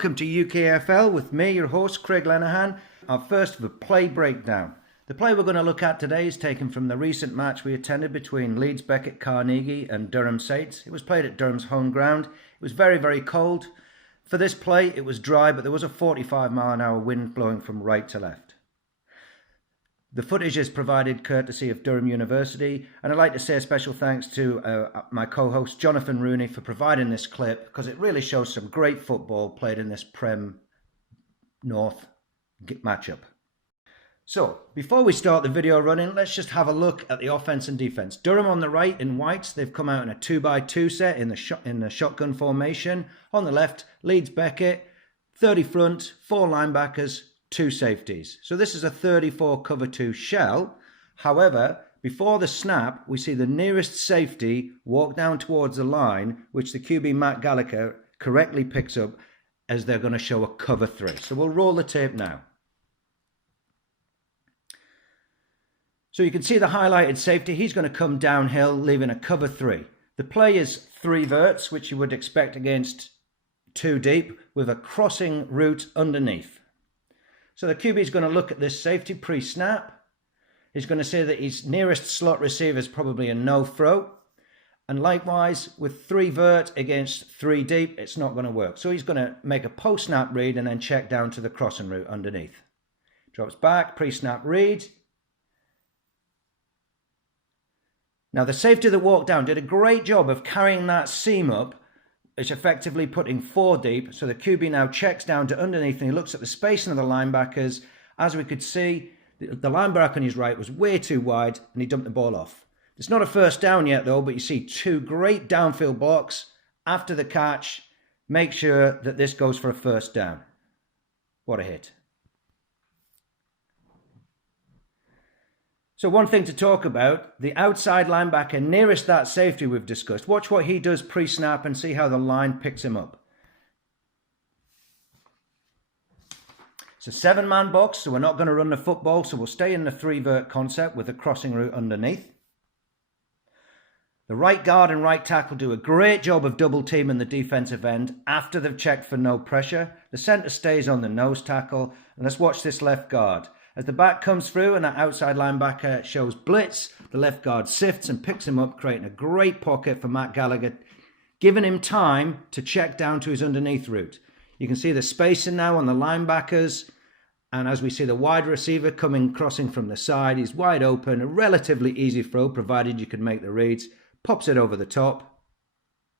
Welcome to UKFL with me, your host, Craig Lenahan. Our first of a play breakdown. The play we're going to look at today is taken from the recent match we attended between Leeds Carnegie and Durham Saints. It was played at Durham's home ground. It was very, very cold. For this play, it was dry, but there was a 45-mile-an-hour wind blowing from right to left. The footage is provided courtesy of Durham University, and I'd like to say a special thanks to my co-host Jonathan Rooney for providing this clip, because it really shows some great football played in this Prem North matchup. So, before we start the video running, let's just have a look at the offense and defense. Durham on the right in whites, they've come out in a 2x2 set in the shotgun formation. On the left, Leeds Beckett, 30 front, 4 linebackers, 2 safeties. So this is a 34 cover 2 shell. However, before the snap, we see the nearest safety walk down towards the line, which the QB Matt Gallagher correctly picks up as they're going to show a cover 3. So we'll roll the tape now. So you can see the highlighted safety. He's going to come downhill, leaving a cover 3. The play is 3 verts, which you would expect against 2 deep, with a crossing route underneath. So the QB is going to look at this safety pre-snap. He's going to say that his nearest slot receiver is probably a no-throw. And likewise, with 3 vert against 3 deep, it's not going to work. So he's going to make a post-snap read and then check down to the crossing route underneath. Drops back, pre-snap read. Now the safety that walked down did a great job of carrying that seam up. It's effectively putting 4 deep, so the QB now checks down to underneath and he looks at the spacing of the linebackers. As we could see, the linebacker on his right was way too wide and he dumped the ball off. It's not a first down yet though, but you see 2 great downfield blocks after the catch. Make sure that this goes for a first down. What a hit. So one thing to talk about, the outside linebacker nearest that safety we've discussed. Watch what he does pre-snap and see how the line picks him up. It's a 7-man box, so we're not going to run the football, so we'll stay in the 3-vert concept with the crossing route underneath. The right guard and right tackle do a great job of double teaming the defensive end after they've checked for no pressure. The centre stays on the nose tackle, and let's watch this left guard. As the back comes through and that outside linebacker shows blitz, the left guard sifts and picks him up, creating a great pocket for Matt Gallagher, giving him time to check down to his underneath route. You can see the spacing now on the linebackers, and as we see the wide receiver crossing from the side, he's wide open, a relatively easy throw provided you can make the reads, pops it over the top,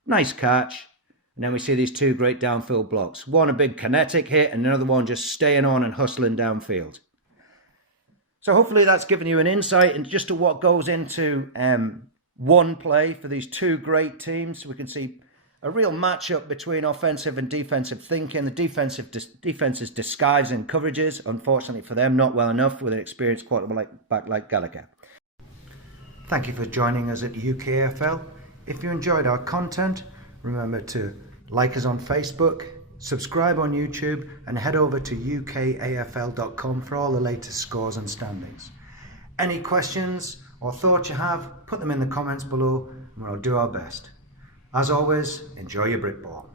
nice catch, and then we see these 2 great downfield blocks. One a big kinetic hit and another one just staying on and hustling downfield. So hopefully that's given you an insight into just to what goes into one play for these 2 great teams. We can see a real matchup between offensive and defensive thinking. The defense is disguising coverages. Unfortunately for them, not well enough with an experienced quarterback like Gallagher. Thank you for joining us at UKFL. If you enjoyed our content, remember to like us on Facebook, subscribe on YouTube, and head over to ukafl.com for all the latest scores and standings. Any questions or thoughts you have, put them in the comments below and we'll do our best. As always, enjoy your Brit ball.